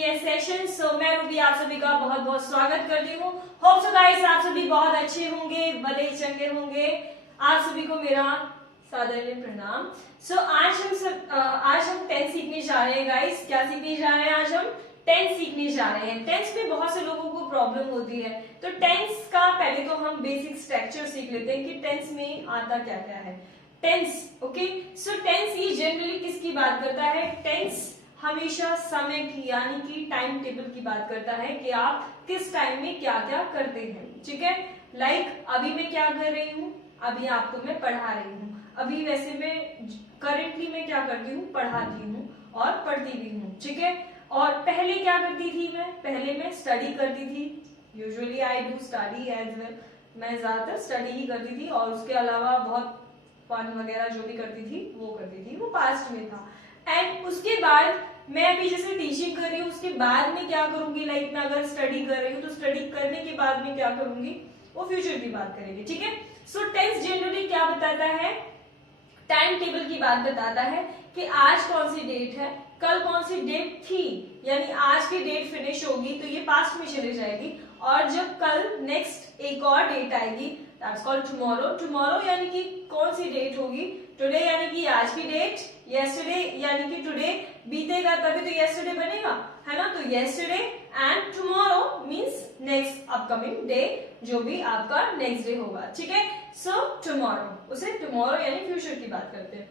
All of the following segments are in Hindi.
ये सेशन। सो मैं रूबी आप सभी का बहुत बहुत स्वागत करती हूँ। होप सो गाइस आप सभी बहुत अच्छे होंगे, भले चंगे होंगे। आप सभी को मेरा सादर प्रणाम। सो आज हम टेंस सीखने जा रहे हैं गाइस। क्या सीखने जा रहे हैं आज हम? टेंस सीखने जा रहे हैं। टेंस में बहुत से लोगों को प्रॉब्लम होती है, तो टेंस का पहले तो हम बेसिक स्ट्रक्चर सीख लेते हैं कि टेंस में आता क्या क्या है। Tense, okay. सो टेंस ये जनरली किसकी बात करता है? टेंस हमेशा समय की यानी कि टाइम टेबल की बात करता है कि आप किस टाइम में क्या क्या करते हैं। ठीक है, लाइक अभी मैं क्या कर रही हूँ, अभी आपको मैं पढ़ा रही हूँ। अभी वैसे मैं करेंटली मैं क्या करती हूँ, पढ़ाती हूँ और पढ़ती भी हूँ। ठीक है, और पहले क्या करती थी मैं? पहले मैं स्टडी करती थी। Usually I do study as well. मैं ज्यादातर स्टडी ही करती थी और उसके अलावा बहुत फन वगैरह जो भी करती थी वो करती थी, वो पास्ट में था। एंड उसके बाद मैं अभी जैसे टीचिंग कर रही हूँ, उसके बाद में क्या करूंगी, लाइक मैं अगर स्टडी कर रही हूँ तो स्टडी करने के बाद में क्या करूंगी, वो फ्यूचर की बात करेंगे। ठीक है, सो टेंस जनरली क्या बताता है? टाइम टेबल की बात बताता है कि आज कौन सी डेट है, कल कौन सी डेट थी, यानी आज की डेट फिनिश होगी तो ये पास्ट में चली जाएगी, और जब कल नेक्स्ट एक और डेट आएगी दैट्स कॉल्ड टुमारो। टुमारो यानी कि कौन सी डेट होगी? टुडे यानी कि आज की डेट, येस्टरडे यानी कि टुडे बीतेगा तभी तो येस्टरडे बनेगा, है ना। तो yesterday and tomorrow means next upcoming day, जो भी आपका नेक्स्ट डे होगा। ठीक है, सो टुमारो, उसे टुमारो यानी फ्यूचर की बात करते हैं।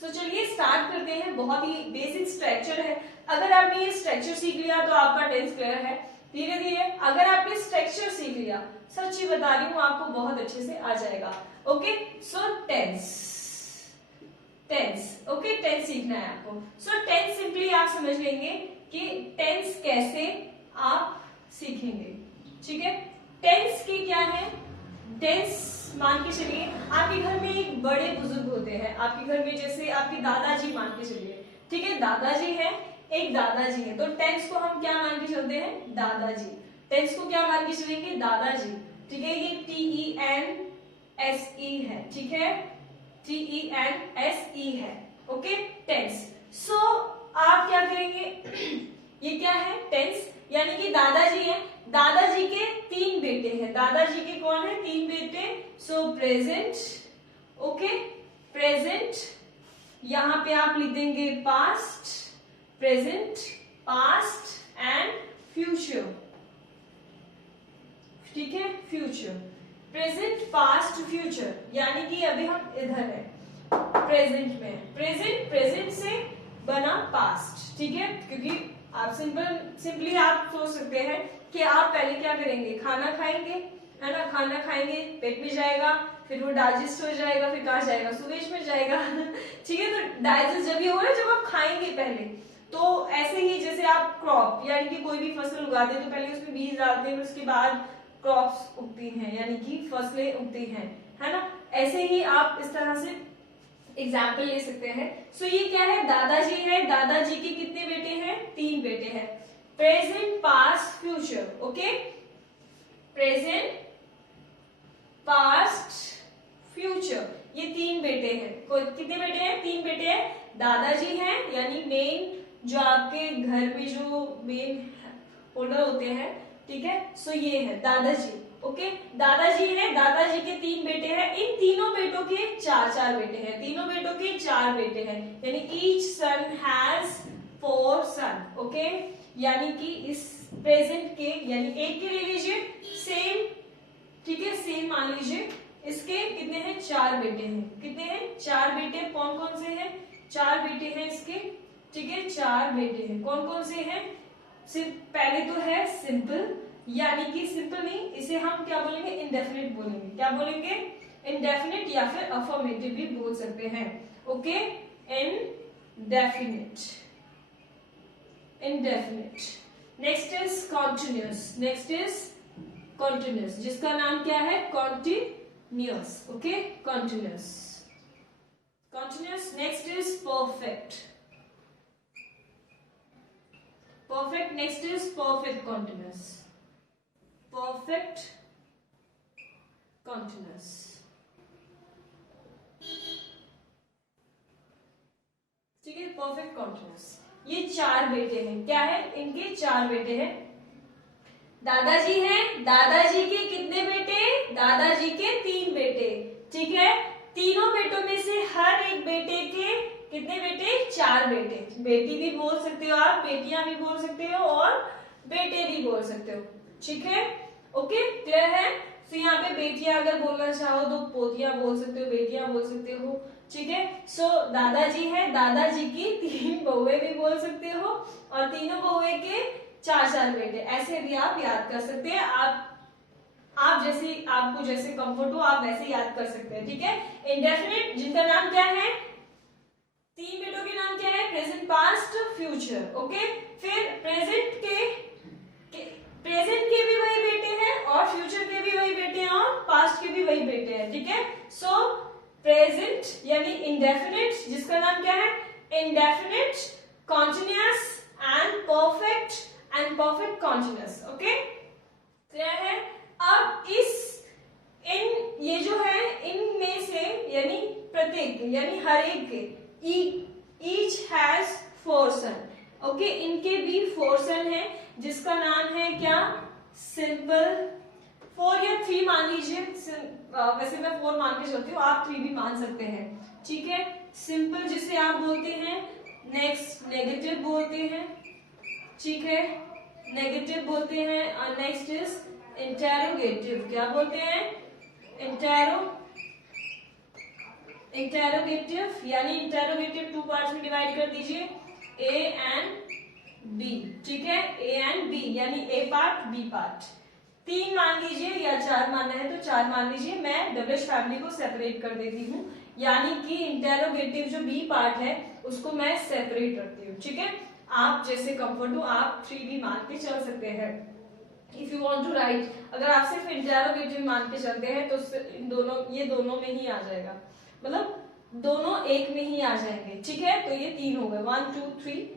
सो चलिए स्टार्ट करते हैं। बहुत ही बेसिक स्ट्रक्चर है। अगर आपने ये स्ट्रक्चर सीख लिया तो आपका टेंस क्लियर है। धीरे धीरे अगर आपने स्ट्रक्चर सीख लिया, सच्ची बता रही हूँ आपको बहुत अच्छे से आ जाएगा। Okay, so tense, tense, okay, tense सीखना है आपको। सो टेंस सिंपली आप समझ लेंगे कि टेंस कैसे आप सीखेंगे। ठीक है, टेंस के क्या है? टेंस मान के चलिए आपके घर में एक बड़े बुजुर्ग होते हैं, आपके घर में जैसे आपके दादाजी मान के चलिए। ठीक है, दादाजी है, एक दादाजी है, तो टेंस को हम क्या मान के चलते हैं? दादाजी। टेंस को क्या मान के चलेंगे? दादाजी। ठीक है, ये TENSE है। ठीक है, TENSE है। Okay, tense. सो आप क्या करेंगे? ये क्या है? टेंस यानी कि दादाजी है, दादाजी के 3 बेटे हैं। दादाजी के कौन है? 3 बेटे। सो प्रेजेंट, ओके, प्रेजेंट, यहां पे आप लिख देंगे past, present, past and future. ठीक है, फ्यूचर, प्रेजेंट, पास्ट, फ्यूचर, यानी कि अभी हम इधर है प्रेजेंट में। प्रेजेंट, प्रेजेंट से बना पास्ट। ठीक है, क्योंकि आप सिंपली आप सोच सकते हैं कि आप पहले क्या करेंगे? खाना खाएंगे, है ना, खाना खाएंगे, पेट में जाएगा, फिर वो डाइजेस्ट हो जाएगा, फिर कहाँ जाएगा? सूरज में जाएगा। ठीक है, तो डाइजेस्ट जब ये हो रहा है जब आप खाएंगे पहले। तो ऐसे ही जैसे आप क्रॉप यानी कि कोई भी फसल उगाते हैं तो पहले उसमें बीज डालते हैं, उसके बाद क्रॉप्स उगती हैं यानी कि फसलें उगती हैं, है ना। ऐसे ही आप इस तरह से एग्जाम्पल ले सकते हैं। सो ये क्या है? दादाजी है, दादाजी के कितने बेटे हैं? 3 बेटे हैं। Present, past, future. Okay, present, past, future, ये 3 बेटे हैं। कितने बेटे हैं? 3 बेटे हैं। दादाजी हैं यानी मेन, जो आपके घर में जो मेन होल्डर होते हैं। ठीक है, सो ये है दादाजी। ओके, दादाजी है, दादाजी के 3 बेटे हैं, इन तीनों बेटों के 4 बेटे हैं, तीनों बेटों के 4 बेटे हैं, यानी each son has 4 son. Okay, यानी कि इस प्रेजेंट के यानी एक के ले लीजिए सेम। ठीक है, सेम मान लीजिए, इसके कितने हैं? 4 बेटे हैं। कितने हैं? 4 बेटे। कौन कौन से हैं? 4 बेटे हैं इसके। ठीक है, 4 बेटे हैं। कौन कौन से हैं? सिर्फ पहले तो है सिंपल, यानी कि सिंपल नहीं, इसे हम क्या बोलेंगे? इंडेफिनिट बोलेंगे। क्या बोलेंगे? इंडेफिनिट, या फिर अफर्मेटिव भी बोल सकते हैं। Okay, indefinite, indefinite. Next is continuous, next is continuous, जिसका नाम क्या है? Continuous. Okay, continuous, continuous. Next is perfect, perfect. Next is perfect continuous, perfect continuous. ठीक है, perfect continuous. ये 4 बेटे हैं। क्या है? इनके 4 बेटे हैं। दादाजी हैं, दादाजी के कितने बेटे? दादाजी के 3 बेटे। ठीक है, तीनों बेटों में से हर एक बेटे के कितने बेटे? 4 बेटे। बेटी भी बोल सकते हो आप, बेटियां भी बोल सकते हो और बेटे भी बोल सकते हो। ठीक है, ओके, क्लियर है? तो यहाँ पे बेटियां अगर बोलना चाहो तो पोतियां बोल सकते हो, बेटियां बोल सकते हो। ठीक है, सो दादाजी है, दादाजी की 3 बहुएं भी बोल सकते हो और तीनों बहुएं के 4 बेटे। ऐसे भी आप याद कर सकते हैं। आप जैसे आपको जैसे कंफर्ट हो आप वैसे याद कर सकते हैं। ठीक है, इंडेफिनिट जिनका नाम क्या है? 3 बेटों के नाम क्या है? Present, past, future. ओके, फिर प्रेजेंट के भी वही बेटे हैं और फ्यूचर के भी वही बेटे हैं और पास्ट के भी वही बेटे हैं। ठीक है, सो प्रेजेंट यानी इंडेफिनिट जिसका नाम क्या है? Indefinite, continuous and perfect continuous. Okay, clear है? अब ये जो है इनमें से यानी प्रत्येक यानी हर एक के ईच हैज 4 सन। ओके, इनके भी 4 सन है जिसका नाम है क्या? सिंपल 4 या 3 मान लीजिए। वैसे मैं 4 मान के चलती हूँ, आप 3 भी मान सकते हैं। ठीक है, सिंपल जिसे आप बोलते हैं, नेक्स्ट नेगेटिव बोलते हैं। ठीक है, नेगेटिव बोलते हैं और नेक्स्ट इज इंटेरोगेटिव। क्या बोलते हैं? इंटेरोगेटिव यानी इंटेरोगेटिव 2 पार्ट्स में डिवाइड कर दीजिए, ए एंड बी। ठीक है, ए एंड बी यानी ए पार्ट बी पार्ट। 3 मान लीजिए या 4 मानना है तो 4 मान लीजिए। मैं डबलिश फैमिली को सेपरेट कर देती हूँ, यानी कि इंटेरोगेटिव जो बी पार्ट है उसको मैं सेपरेट रखती हूँ। ठीक है, आप जैसे कंफर्ट हो आप 3 भी मान के चल सकते हैं। If you want to write, अगर आप सिर्फ इंटेरोगेटिव मान के चलते हैं तो ये दोनों में ही आ जाएगा, मतलब दोनों एक में ही आ जाएंगे। ठीक है, तो ये 3 हो गए, 1 2 3।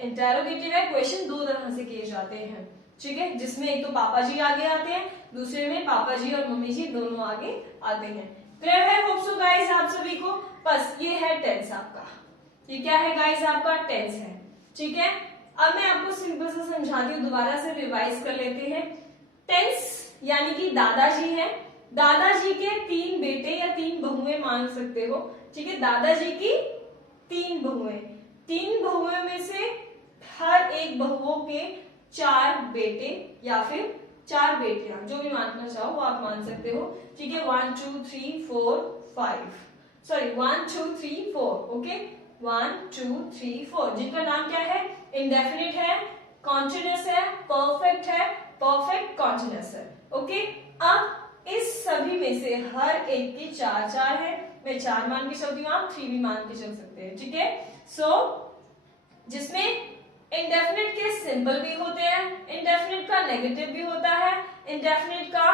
इंटेरोगेटिव है, क्वेश्चन 2 तरह से किए जाते हैं। ठीक है, जिसमें एक तो पापा जी आगे आते हैं, दूसरे में पापा जी और मम्मी जी दोनों आगे आते हैं। क्लियर है? होप सो गाइस आप सभी को। बस ये है टेंस आपका। ये क्या है गाइस? आपका टेंस है। ठीक है, अब मैं आपको सिंपल से समझाती हूँ, दोबारा से रिवाइज कर लेते हैं। टेंस यानी कि दादाजी है, दादाजी के 3 बेटे या 3 बहुएं मान सकते हो। ठीक है, दादाजी की 3 बहुएं, 3 बहुएं में से हर एक बहुओं के 4 बेटे या फिर 4 बेटियां, जो भी मानना चाहो वो आप मान सकते हो। ठीक है, 1 2 3 4 5, सॉरी 1 2 3 4। ओके, 1 2 3 4 जिनका नाम क्या है? इंडेफिनिट है, कॉन्टिन्यूअस है, परफेक्ट कॉन्टिन्यूअस है। ओके, अब इस सभी में से हर एक के 4 है। मैं 4 मान के चलती हूँ, आप 3 भी मान के चल सकते हैं। ठीक है, सो जिसमें इंडेफिनिट के सिंपल भी होते हैं, इंडेफिनिट का नेगेटिव भी होता है, इंडेफिनिट का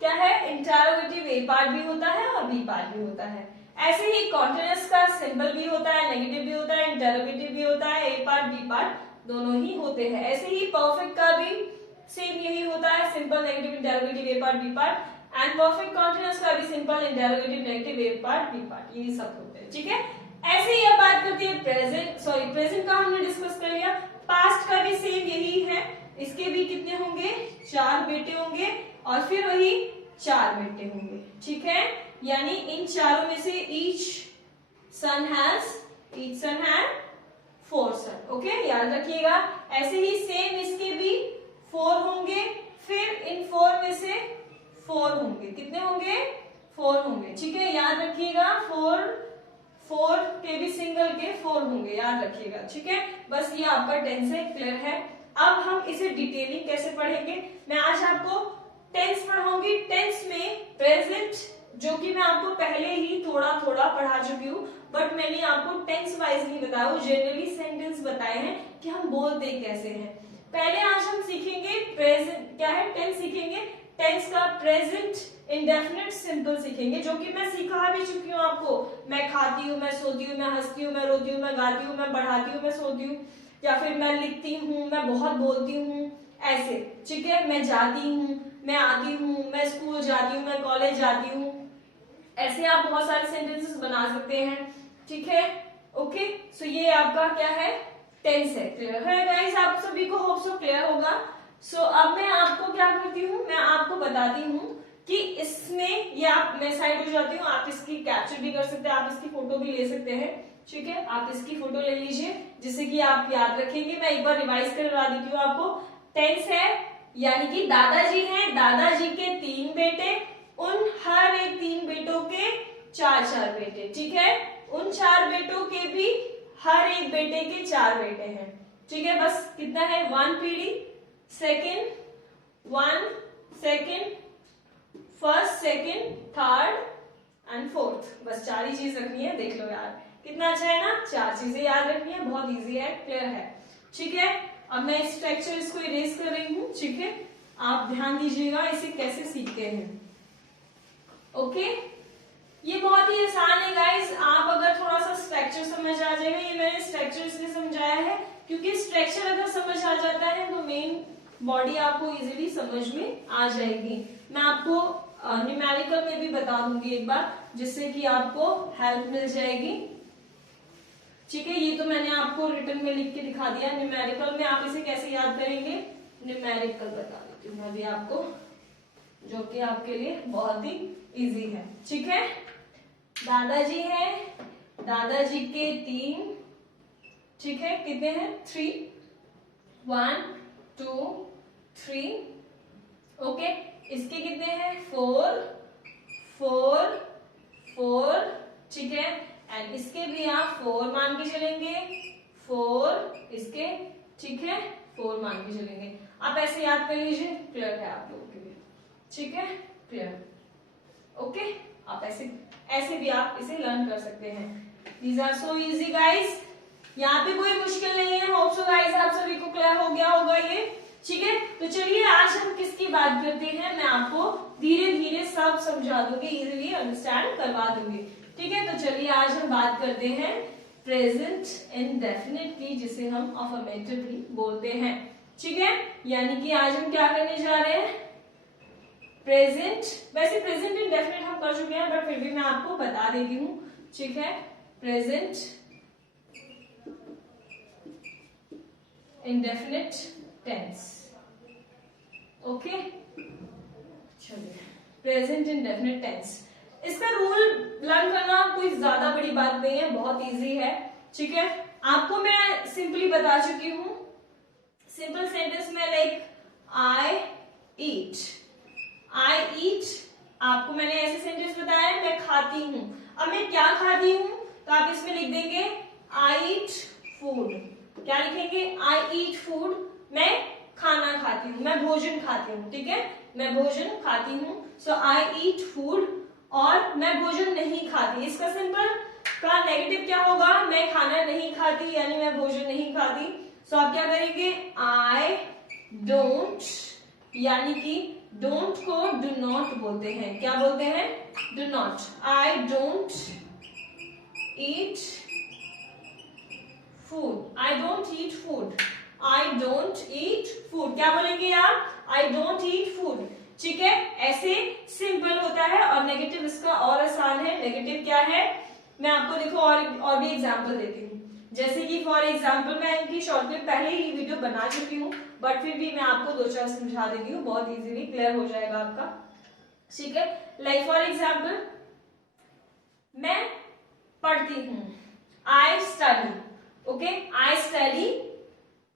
क्या है? इंटेरोगेटिव ए पार्ट भी होता है और बी पार्ट भी होता है। ऐसे ही कॉन्टिन्यूअस का सिंपल भी होता है, नेगेटिव भी होता है, इंटेरोगेटिव भी होता है, ए पार्ट बी पार्ट दोनों ही होते हैं। ऐसे ही परफेक्ट का भी सेम यही होता है, simple negative interrogative A part B part. And perfect continuous का भी simple interrogative negative A part B part, यही सब होते हैं। ठीक है, ऐसे ही अब बात करते हैं प्रेजेंट का हमने डिस्कस कर लिया। पास्ट का भी सेम यही है, इसके भी कितने होंगे? 4 बेटे होंगे और फिर वही 4 बेटे होंगे। ठीक है, यानी इन चारों में से each son has 4 son. Okay, याद रखिएगा। ऐसे ही सेम इसके भी 4 होंगे, फिर इन 4 में से 4 होंगे। कितने होंगे? 4 होंगे। ठीक है, याद रखिएगा। 4 के भी सिंगल के 4 होंगे, याद रखिएगा। ठीक है, बस ये आपका टेंस है। क्लियर है? अब हम इसे डिटेलिंग कैसे पढ़ेंगे? मैं आज आपको टेंस पढ़ाऊंगी। टेंस में प्रेजेंट, जो कि मैं आपको पहले ही थोड़ा पढ़ा चुकी हूँ, बट मैंने आपको टेंस वाइज नहीं बताया, वो जनरली सेंटेंस बताए हैं कि हम बोलते कैसे हैं। पहले आज हम सीखेंगे प्रेजेंट क्या है, टेंस सीखेंगे। टेंस का प्रेजेंट, इंडेफिनिट, सिंपल सीखेंगे, जो कि मैं सिखा भी चुकी हूँ आपको। मैं खाती हूँ, मैं सोती हूँ, मैं हंसती हूँ, मैं रोती हूँ, मैं गाती हूँ, मैं बढ़ाती हूँ, मैं सोती हूँ, या फिर मैं लिखती हूँ, मैं बहुत बोलती हूँ, ऐसे। ठीक है, मैं जाती हूँ, मैं आती हूँ, मैं स्कूल जाती हूँ, मैं कॉलेज जाती हूँ, ऐसे आप बहुत सारे सेंटेंसेस बना सकते हैं। ठीक है, ओके, सो ये आपका क्या है? टेंस है। क्लियर है गाइस? आप सभी को होप सो क्लियर होगा। सो अब मैं आपको क्या करती हूँ, मैं आपको बताती हूँ कि इसमें ये आप, मैं साइड हो जाती हूँ, आप इसकी कैप्चर भी कर सकते हैं, आप इसकी फोटो भी ले सकते हैं। ठीक है, आप इसकी फोटो ले लीजिए जिससे कि आप याद रखेंगे। मैं एक बार रिवाइज करवा देती हूँ आपको। टेंस है यानी कि दादाजी हैं, दादाजी के 3 बेटे, उन हर एक 3 बेटों के 4 बेटे। ठीक है, उन 4 बेटों के भी हर एक बेटे के 4 बेटे हैं। ठीक है, बस कितना है, 1 पीढ़ी, second 1, second, first, second, third and fourth. बस 4 ही चीज रखनी है। देख लो यार कितना अच्छा है ना, 4 चीजें याद रखनी है, बहुत इजी है। क्लियर है? ठीक है, अब मैं स्ट्रक्चर इसको इरेज कर रही हूँ। ठीक है, आप ध्यान दीजिएगा इसे कैसे सीखते हैं। ओके, ये बहुत ही आसान है गाइस। आप अगर थोड़ा सा स्ट्रक्चर समझ आ जाएगा, ये मैंने स्ट्रक्चर इसलिए समझाया है क्योंकि स्ट्रक्चर अगर समझ आ जाता है तो मेन बॉडी आपको इजीली समझ में आ जाएगी। मैं आपको न्यूमेरिकल में भी बता दूंगी एक बार, जिससे कि आपको हेल्प मिल जाएगी। ठीक है, ये तो मैंने आपको रिटन में लिख के दिखा दिया। न्यूमेरिकल में आप इसे कैसे याद करेंगे, न्यूमेरिकल बता देती हूँ अभी आपको, जो कि आपके लिए बहुत ही इजी है। ठीक है, दादाजी है, दादाजी के 3, ठीक है, कितने हैं, 3, 1 2 3। ओके, इसके कितने हैं, 4 4 4। ठीक है, एंड इसके भी आप 4 मान के चलेंगे, 4 इसके, ठीक है, 4 मान के चलेंगे। आप ऐसे याद कर लीजिए, क्लियर है आप लोगों के लिए? ठीक है, क्लियर? ओके, आप ऐसे भी आप इसे लर्न कर सकते हैं। These are so easy guys, यहाँ पे कोई मुश्किल नहीं है। होप सो गाइस आप सभी को क्लियर हो गया होगा ये। ठीक है, तो चलिए आज हम किसकी बात करते हैं, मैं आपको धीरे धीरे सब समझा दूंगी, इजीली अंडरस्टैंड करवा दूंगी। ठीक है, तो चलिए आज हम बात करते हैं प्रेजेंट इंडेफिनिट की, जिसे हम अफर्मेटिव भी बोलते हैं। ठीक है, यानी कि आज हम क्या करने जा रहे हैं, प्रेजेंट। वैसे प्रेजेंट इंडेफिनिट हम कर चुके हैं, बट फिर भी मैं आपको बता देती हूँ। ठीक है, प्रेजेंट इंडेफिनिट टेंस। ओके, चलिए प्रेजेंट इंडेफिनिट टेंस, इसका रूल लर्न करना कोई ज्यादा बड़ी बात नहीं है, बहुत इजी है। ठीक है, आपको मैं सिंपली बता चुकी हूं, सिंपल सेंटेंस में, लाइक आई ईट, आई ईट, आपको मैंने ऐसे सेंटेंस बताया है, मैं खाती हूं। अब मैं क्या खाती हूं, तो आप इसमें लिख देंगे आई ईट फूड। क्या लिखेंगे, आई ईट फूड, मैं खाना खाती हूँ, मैं भोजन खाती हूँ। ठीक है, मैं भोजन खाती हूँ, सो आई ईट फूड। और मैं भोजन नहीं खाती, इसका सिंपल का नेगेटिव क्या होगा, मैं खाना नहीं खाती यानी मैं भोजन नहीं खाती। सो आप क्या करेंगे, आई डोंट, यानी कि डोंट को डू नॉट बोलते हैं। क्या बोलते हैं, do not. I don't eat food, I don't eat food, I don't eat food. क्या बोलेंगे आप, आई डोंट ईट फूड। ठीक है, ऐसे सिंपल होता है। और नेगेटिव इसका और आसान है। नेगेटिव क्या है, मैं आपको देखो और भी एग्जांपल देती हूँ। जैसे कि फॉर एग्जांपल मैं इनकी शॉर्ट क्लिप पहले ही वीडियो बना चुकी हूँ, बट फिर भी मैं आपको 2-4 समझा देती हूँ, बहुत इजीली क्लियर हो जाएगा आपका। ठीक है, लाइक फॉर एग्जांपल मैं पढ़ती हूँ, I study. Okay, I study,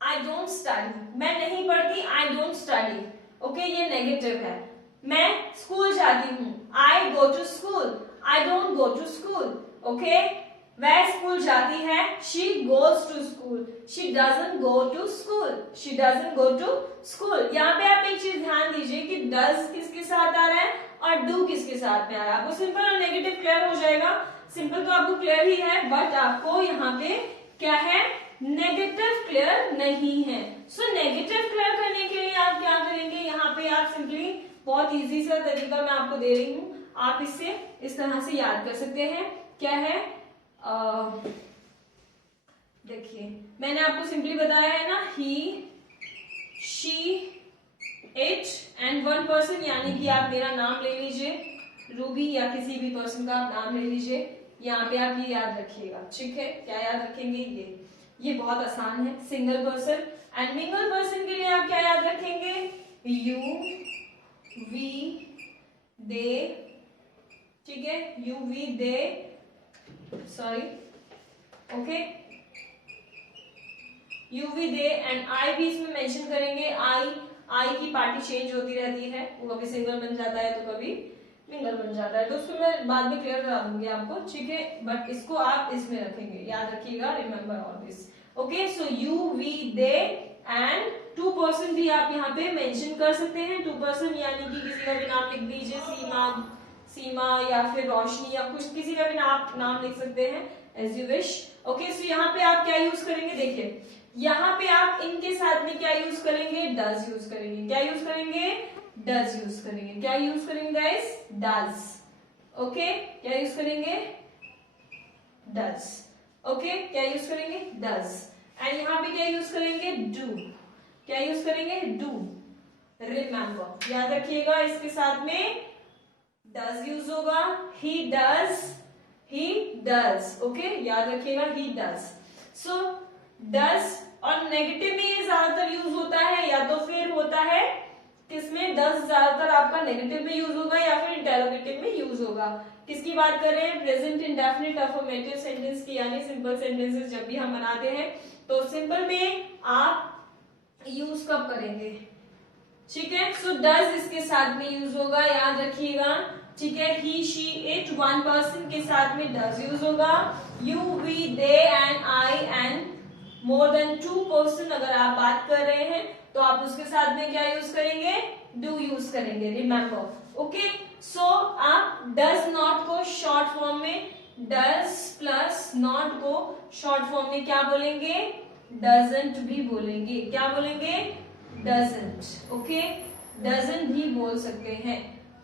I don't study, मैं नहीं पढ़ती, आई डोंट स्टडी। ओके, ये नेगेटिव है। मैं स्कूल जाती हूँ, I go to school, I don't go to school. Okay, वह स्कूल जाती है, she goes to school, she doesn't go to school, she doesn't go to school. यहाँ पे आप एक चीज ध्यान दीजिए कि डज किसके साथ आ रहा है और डू किसके साथ में आ रहा है। आपको सिंपल और नेगेटिव क्लियर हो जाएगा। सिंपल तो आपको क्लियर ही है, बट आपको यहाँ पे क्या है, नेगेटिव क्लियर नहीं है। सो नेगेटिव क्लियर करने के लिए आप क्या करेंगे, यहाँ पे आप सिंपली बहुत इजी सा तरीका मैं आपको दे रही हूँ, आप इससे इस तरह से याद कर सकते हैं। क्या है, देखिए मैंने आपको सिंपली बताया है ना, he, she, it and one person, यानी कि आप मेरा नाम ले लीजिए, रूबी, या किसी भी पर्सन का आप नाम ले लीजिए। यहाँ पे आप ये याद रखिएगा। ठीक है, क्या याद रखेंगे, ये ये बहुत आसान है, single person. And mingle person के लिए आप क्या याद रखेंगे, यू वी दे, ठीक है, you we they, sorry, okay, you we they. And I भी इसमें मेंशन करेंगे। आई की पार्टी चेंज होती रहती है, वो कभी सिंगल बन जाता है तो कभी मिंगल बन जाता है, तो उसको मैं बाद में क्लियर करा दूंगी आपको, ठीक है, बट इसको आप इसमें रखेंगे, याद रखिएगा, remember all this, okay. So you we they and two person भी आप यहाँ पे मेंशन कर सकते हैं, टू पर्सन यानी कि किसी का भी नाम लिख दीजिए, सीमा या फिर रोशनी या कुछ किसी का भी नाम लिख सकते हैं, एज यू विश, ओके। सो यहाँ पे आप क्या यूज करेंगे, देखिए यहाँ पे आप इनके साथ में क्या यूज करेंगे, डज यूज करेंगे, क्या यूज करेंगे, डज यूज करेंगे, क्या यूज करेंगे गाइस, डज, ओके, क्या यूज करेंगे, डज, ओके, क्या यूज करेंगे, डज। एंड यहाँ पे क्या यूज करेंगे, डू, क्या यूज करेंगे, डू, रिमेंबर, याद रखिएगा, इसके साथ में डज यूज होगा, ही डज, ओके, याद रखिएगा, ही डज। सो डज और नेगेटिव में ये ज्यादातर यूज होता है, या तो फिर होता है किसमें, डज ज्यादातर आपका नेगेटिव में यूज होगा या फिर इंटेरोगेटिव में यूज होगा। किसकी बात कर रहे हैं, प्रेजेंट इंडेफिनिट अफर्मेटिव सेंटेंस की, यानी सिंपल सेंटेंसेस जब भी हम बनाते हैं तो सिंपल में आप यूज कब करेंगे, ठीक है। सो डज इसके साथ में यूज होगा, याद रखिएगा, ठीक है। He she it one person के साथ में डज यूज होगा, you we they and I and more than two person अगर आप बात कर रहे हैं तो आप उसके साथ में क्या यूज करेंगे, डू यूज करेंगे, रिमेंबर, ओके। सो आप डज नॉट को शॉर्ट फॉर्म में, डज प्लस नॉट को शॉर्ट फॉर्म में क्या बोलेंगे, डजंट भी बोलेंगे, क्या बोलेंगे, डजंट, ओके, डजंट भी बोल सकते हैं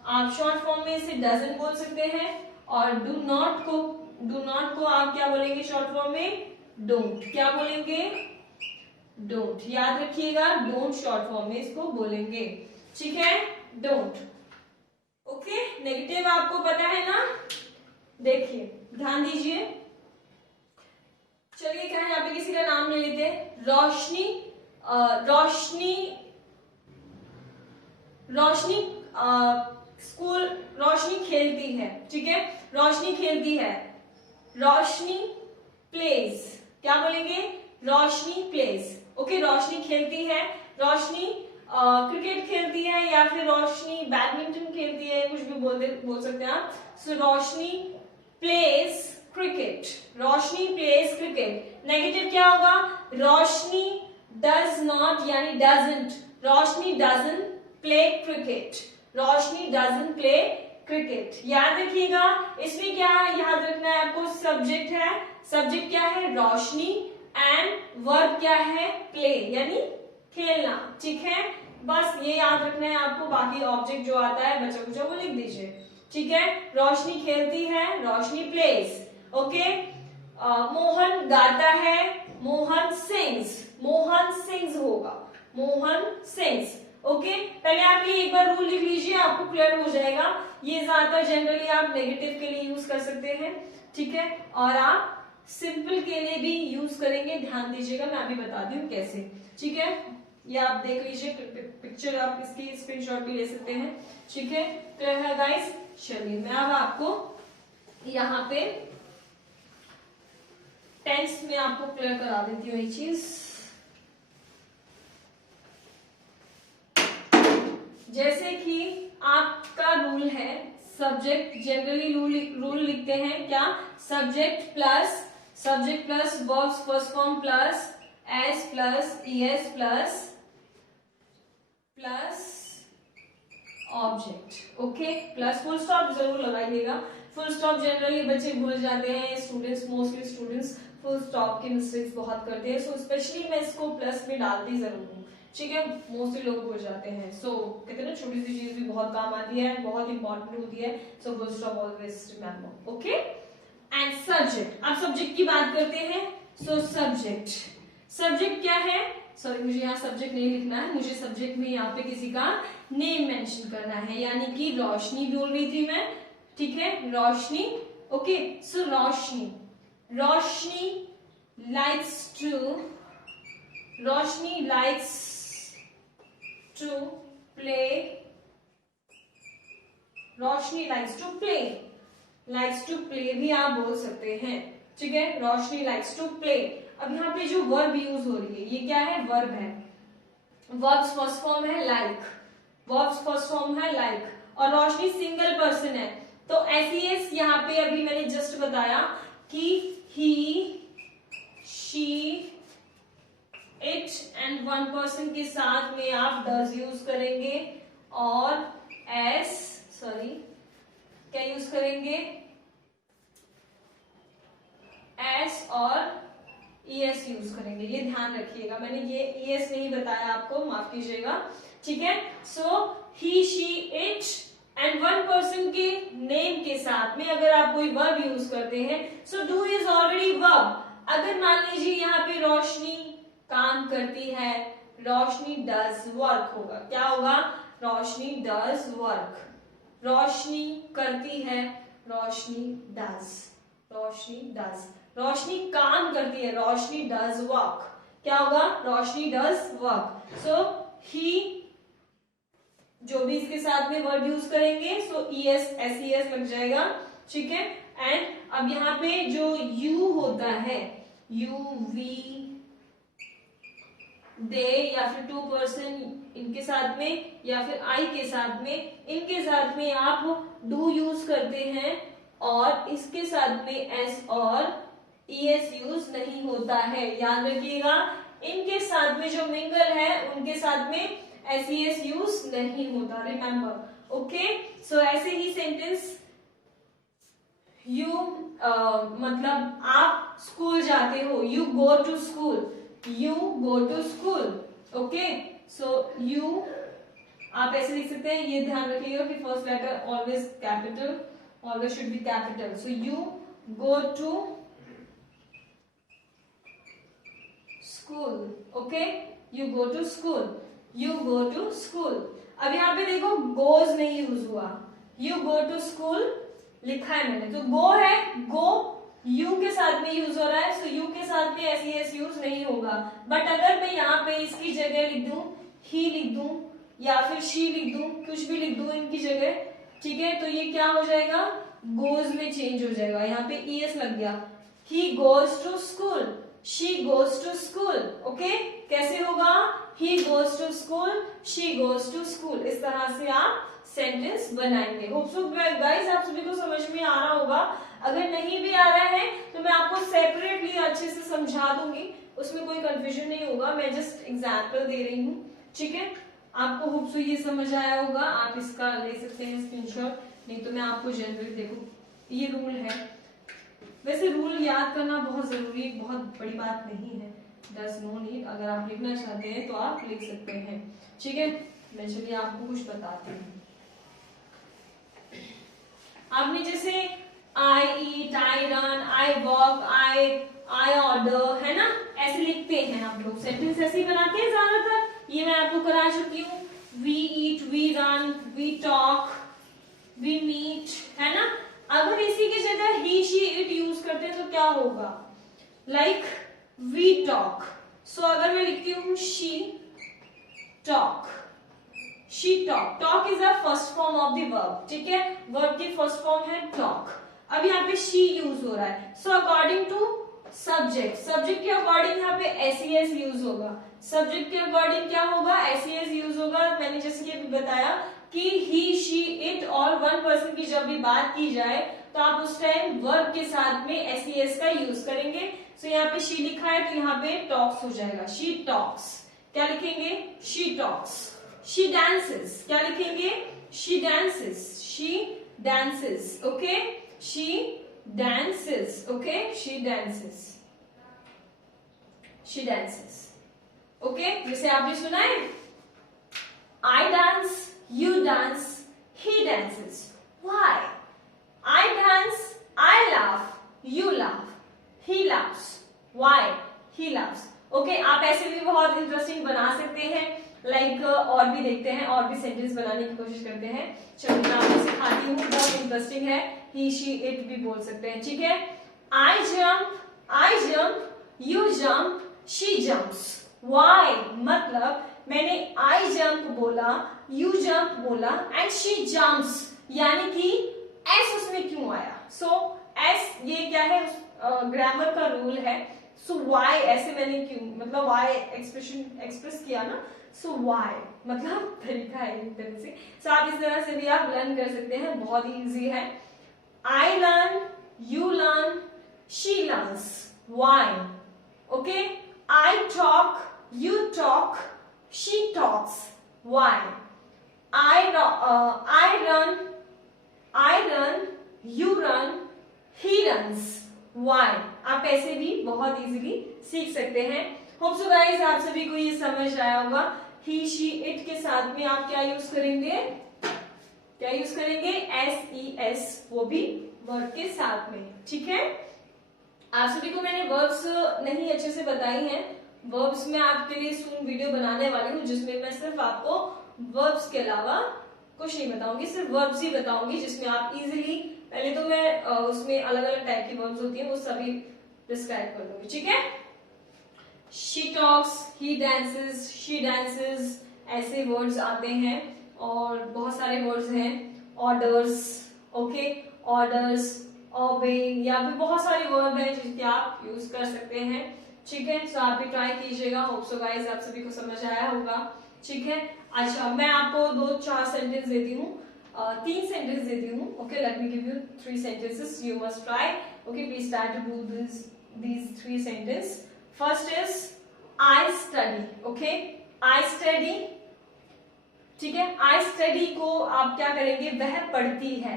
आप, शॉर्ट फॉर्म में इसे डजंट बोल सकते हैं। और डू नॉट को आप क्या बोलेंगे शॉर्ट फॉर्म में, डोंट, क्या बोलेंगे, डोंट, याद रखिएगा, डोंट शॉर्ट फॉर्म में इसको बोलेंगे, ठीक है, डोंट, ओके। नेगेटिव आपको पता है ना, देखिए ध्यान दीजिए, चलिए क्या है, यहाँ पे किसी का नाम ले लेते हैं, रोशनी स्कूल, रोशनी खेलती है, ठीक है, रोशनी खेलती है, रोशनी प्लेज, क्या बोलेंगे, रोशनी प्लेज, ओके, रोशनी खेलती है, रोशनी क्रिकेट खेलती है या फिर रोशनी बैडमिंटन खेलती है, कुछ भी बोल सकते हैं आप। सो रोशनी प्लेज क्रिकेट, रोशनी प्लेज क्रिकेट। नेगेटिव क्या होगा, रोशनी डज नॉट यानी doesn't, Roshni doesn't play cricket, Roshni doesn't play cricket, याद रखिएगा। इसमें क्या याद रखना है आपको, सब्जेक्ट है, सब्जेक्ट क्या है, रोशनी, एंड वर्ब क्या है, प्ले यानी खेलना, ठीक है, बस ये याद रखना है आपको, बाकी ऑब्जेक्ट जो आता है बचा कुचा वो लिख दीजिए, ठीक है। रोशनी खेलती है, रोशनी प्लेज, ओके। मोहन गाता है, मोहन सिंग्स होगा, मोहन सिंग्स, ओके। पहले आप ये एक बार रूल लिख लीजिए, आपको क्लियर हो जाएगा। ये ज्यादातर जनरली आप नेगेटिव के लिए यूज कर सकते हैं, ठीक है, और आप सिंपल के लिए भी यूज करेंगे, ध्यान दीजिएगा, मैं अभी बताती हूँ कैसे, ठीक है। ये आप देख लीजिए, पिक्चर आप इसकी स्क्रीनशॉट भी ले सकते हैं, ठीक है, क्लियर है गाइस। चलिए मैं अब आपको यहाँ पे टेंस में आपको क्लियर करा देती हूँ ये चीज। जैसे कि आपका रूल है, सब्जेक्ट जनरली रूल लिखते हैं क्या, subject plus verbs first form plus S plus ES plus object, okay, plus full stop जरूर लगाइएगा। फुल स्टॉप जनरली बच्चे भूल जाते हैं, students, mostly students full stop की मिस्टेक्स बहुत करते हैं, सो स्पेशली मैं इसको प्लस में डालती जरूर हूँ, ठीक है, मोस्टली लोग भूल जाते हैं। सो कहते हैं ना, छोटी सी चीज भी बहुत काम आती है, बहुत इंपॉर्टेंट होती है, so full stop always remember, okay. And subject, अब सब्जेक्ट की बात करते हैं। सो सब्जेक्ट क्या है, सॉरी मुझे यहाँ सब्जेक्ट नहीं लिखना है, मुझे सब्जेक्ट में यहाँ पे किसी का नेम मेंशन करना है, यानी कि रोशनी बोल रही थी मैं, ठीक है, Roshni, okay. So Roshni likes to, Roshni likes to play, Roshni likes to play, likes to play भी आप बोल सकते हैं, ठीक है, रोशनी लाइक्स टू प्ले। अब यहाँ पे जो वर्ब यूज हो रही है ये क्या है, वर्ब है, वर्ब्स फर्स्ट फॉर्म है लाइक, वर्ब्स फर्स्ट फॉर्म है लाइक, और रोशनी सिंगल पर्सन है, तो एस यहाँ पे अभी मैंने जस्ट बताया कि he, she, it and one person के साथ में आप डज यूज करेंगे, और क्या यूज करेंगे, एस और ईएस यूज करेंगे, ये ध्यान रखिएगा, मैंने ये ईएस नहीं बताया आपको, माफ कीजिएगा, ठीक है। So he, she, it and one person के नेम के साथ में अगर आप कोई वर्ब यूज करते हैं, so do is already verb. अगर मान लीजिए यहाँ पे रोशनी काम करती है, रोशनी डज वर्क होगा, क्या होगा, रोशनी डज वर्क, रोशनी करती है, रोशनी डज, रोशनी डज, रोशनी काम करती है, रोशनी डज वर्क, क्या होगा, रोशनी डज वर्क। सो ही, जो भी इसके साथ में वर्ड यूज करेंगे, सो ईएस, एसईएस लग जाएगा, ठीक है। एंड अब यहाँ पे जो यू होता है, यू, वी, दे, या फिर टू पर्सन इनके साथ में, या फिर आई के साथ में, इनके साथ में आप डू यूज करते हैं, और इसके साथ में एस और ईएस यूज नहीं होता है, याद रखिएगा, इनके साथ में जो मिंगल है उनके साथ में एसईएस यूज नहीं होता, रिमेम्बर, ओके। सो ऐसे ही सेंटेंस, यू मतलब आप स्कूल जाते हो, you go to school, you go to school, okay. So you आप ऐसे लिख सकते हैं, ये ध्यान रखिएगा कि first letter always capital, always should be capital. So you go to school, okay, you go to school, you go to school. अब यहाँ पे देखो गोज नहीं यूज हुआ, यू गो टू स्कूल लिखा है मैंने, तो गो है, गो यू के साथ में यूज हो रहा है, सो यू के साथ में एसईएस यूज नहीं होगा। बट अगर मैं यहाँ पे इसकी जगह लिख दूं, ही लिख दूं, या फिर शी लिख दूं, कुछ भी लिख दूं इनकी जगह, ठीक है, तो ये क्या हो जाएगा, गोज में चेंज हो जाएगा, यहाँ पे ईएस लग गया, he goes to school, she goes to school, okay. कैसे होगा, he goes to school, she goes to school, इस तरह से आप सेंटेंस बनाएंगे। होप सो गाइस आप सभी को समझ में आ रहा होगा। अगर नहीं भी आ रहा है तो मैं आपको सेपरेटली अच्छे से समझा दूंगी, उसमें कोई कंफ्यूजन नहीं होगा, मैं जस्ट एग्जाम्पल दे रही हूँ, ठीक है। आपको होप सो ये समझ आया होगा, आप इसका ले सकते हैं स्क्रीनशॉट, नहीं तो मैं आपको जनरली, देखो ये रूल है, वैसे रूल याद करना बहुत जरूरी, बहुत बड़ी बात नहीं है, दस नो नीड, अगर आप लिखना चाहते हैं तो आप लिख सकते हैं, ठीक है। मैं चलिए आपको कुछ बताती हूँ। आपने जैसे I eat, I run, I walk, I order, है ना, ऐसे लिखते हैं आप लोग, सेंटेंस ऐसे ही बनाते हैं ज्यादातर, ये मैं आपको करा चुकी हूँ। We eat, we run, we talk, we meet, है ना। अगर इसी की जगह ही, शी, इट यूज करते हैं तो क्या होगा, लाइक वी टॉक। सो अगर मैं लिखती हूँ she talk, she talk, talk is the first form of the verb, ठीक है, वर्ब की फर्स्ट फॉर्म है टॉक। अब यहाँ पे शी यूज हो रहा है, so according to subject, subject के अकॉर्डिंग यहाँ पे एसईएस यूज होगा, सब्जेक्ट के अकॉर्डिंग क्या होगा, एसईएस यूज होगा। मैंने जैसे कि अभी बताया कि ही, शी, इट और वन पर्सन की जब भी बात की जाए तो आप उस टाइम वर्ब के साथ में एसईएस का यूज करेंगे। सो यहाँ पे शी लिखा है तो यहाँ पे टॉक्स हो जाएगा, शी टॉक्स, क्या लिखेंगे, शी टॉक्स। शी डांसेस, क्या लिखेंगे, she dances, she dances, okay, she dances, okay, she dances, she dances, okay। जैसे आपने सुना है, I dance, you dance, he dances, why, I dance, I laugh, you laugh, he laughs, why, he laughs, okay। आप ऐसे भी बहुत इंटरेस्टिंग बना सकते हैं, लाइक और भी देखते हैं, और भी सेंटेंस बनाने की कोशिश करते हैं। चलो मैं आपको सिखाती हूँ, बहुत इंटरेस्टिंग है, ही, शी, इट भी बोल सकते हैं, ठीक है। I jump, you jump, she jumps. Why मतलब मैंने आई जंप बोला, यू जंप बोला एंड शी जम्प्स, यानी कि एस उसमें क्यों आया? सो एस ये क्या है, ग्रामर का रूल है। सो वाई ऐसे मैंने क्यों, मतलब वाई एक्सप्रेशन एक्सप्रेस किया ना, सो वाई मतलब तरीका है एक तरह से। सो आप इस तरह से भी आप लर्न कर सकते हैं, बहुत ही इजी है। I learn, you learn, she learns, why. Okay, I talk, you talk, she talks, why? I run, you run, he runs, why? आप ऐसे भी बहुत इजीली सीख सकते हैं। होप सो गाइस आप सभी को ये समझ आया होगा। he, she, it के साथ में आप क्या यूज करेंगे, क्या यूज करेंगे? SES, वो भी वर्ब के साथ में। ठीक है, आप सभी को मैंने वर्ब्स नहीं अच्छे से बताई हैं। वर्ब्स में आपके लिए सून वीडियो बनाने वाली हूँ, जिसमें मैं सिर्फ आपको वर्ब्स के अलावा कुछ नहीं बताऊंगी, सिर्फ वर्ब्स ही बताऊंगी, जिसमें आप इजीली, पहले तो मैं उसमें अलग अलग टाइप की वर्ब्स होती हैं वो सभी डिस्क्राइब कर दूंगी। ठीक है, she talks, he dances, she dances, ऐसे वर्ड्स आते हैं। और बहुत सारे वर्ड्स हैं, ऑर्डर्स, ओके, ऑर्डर्स, ओबे, या फिर बहुत सारे वर्ब हैं जिसके आप यूज कर सकते हैं। ठीक है, सो आप भी ट्राई कीजिएगा। होप सो गाइस आप सभी को समझ आया होगा। ठीक है, अच्छा मैं आपको 2-4 सेंटेंस देती हूँ, 3 सेंटेंस देती हूँ। Okay, let me give you 3 sentences, you must try. Okay, please try to do these 3 sentences. First is I study. Okay, I study. ठीक है, I study को आप क्या करेंगे? वह पढ़ती है,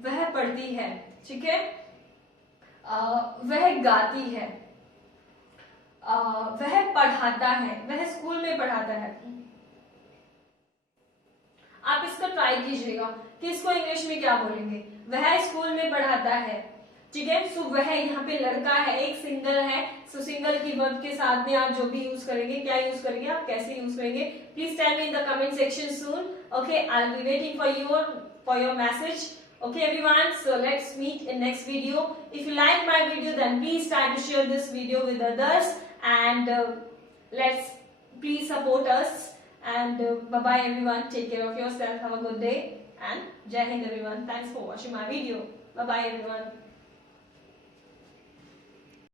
वह पढ़ती है। ठीक है, वह गाती है, वह पढ़ाता है, वह स्कूल में पढ़ाता है। आप इसका ट्राई कीजिएगा कि इसको इंग्लिश में क्या बोलेंगे। वह स्कूल में पढ़ाता है। ठीक है, सो वह यहाँ पे लड़का है, एक सिंगल है। सो सिंगल की वर्ब के साथ में आप जो भी यूज करेंगे, क्या यूज करेंगे, आप कैसे यूज करेंगे, please tell me in the comment section soon. Okay, I will be waiting for your message. Okay everyone, so let's meet in next video. If you like my video, then please try to share this video with others, and let's please support us, and bye bye everyone, take care of yourself, have a good day, and Jai Hind everyone. Thanks for watching my video. Bye bye everyone.